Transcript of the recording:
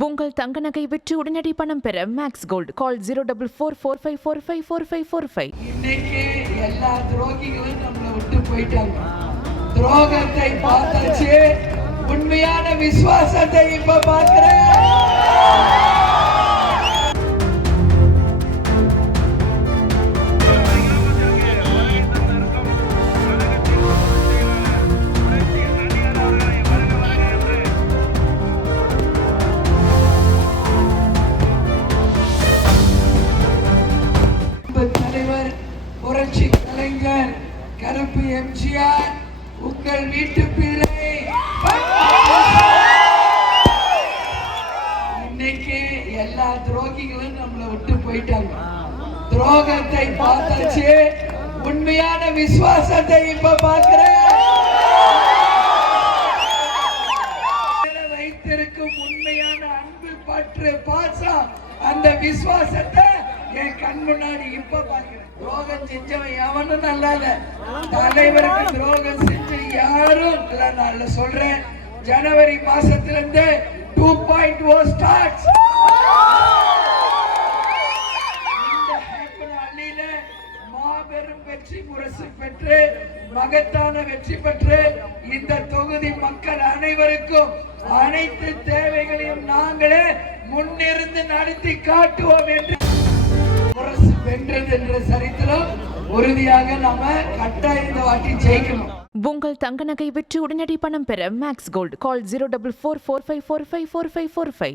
உங்கள் தங்க நகை விற்று உடனடி பணம் பெற மேக்ஸ் கோல்ட் கால் 04445454545. இன்னைக்கு எல்லா துரோகிகளும் நம்மளை விட்டு போயிட்டாங்க. துரோகத்தை பார்த்தாச்சு, உண்மையான விசுவாசத்தை இப்ப பார்க்கிறேன். தலைவர் புரட்சி கலைஞர் கருப்பு எம்ஜிஆர் உங்கள் வீட்டு பிள்ளை. இன்னைக்கு எல்லா துரோகிகளும் நம்மளை விட்டு போயிட்டாங்க. துரோகத்தை பார்த்தாச்சு, உண்மையான விசுவாசத்தை இப்ப பார்க்கிறேன். வைத்திருக்கும் உண்மையான அன்பு, பற்று, பாசம், அந்த விசுவாசத்தை என் கண் முன்னாடி இப்ப பார்க்கிறேன். துரோகம் செஞ்சவன் எவனும் நல்லா இல்ல. தலைவருக்கு துரோகம் செஞ்ச யாரும் நல்ல சொல்றேன். ஜனவரி மாசத்திலிருந்து 2.0 ஸ்டார்ட். மாபெரும் வெற்றி முரசு பெற்று, மகத்தான வெற்றி பெற்று, இந்த தொகுதி மக்கள் அனைவருக்கும் அனைத்து தேவைகளையும் நாங்களே முன்னிருந்து நடத்தி காட்டுவோம் என்று முரசு வென்றது என்ற சரித்திரம் உறுதியாக நாம கட்டாயம் இந்த வாட்டி ஜெயிக்கணும். உங்கள் தங்க நகை விற்று உடனடி பணம் பெற மேக்ஸ் கோல்ட் கால் 04445454545.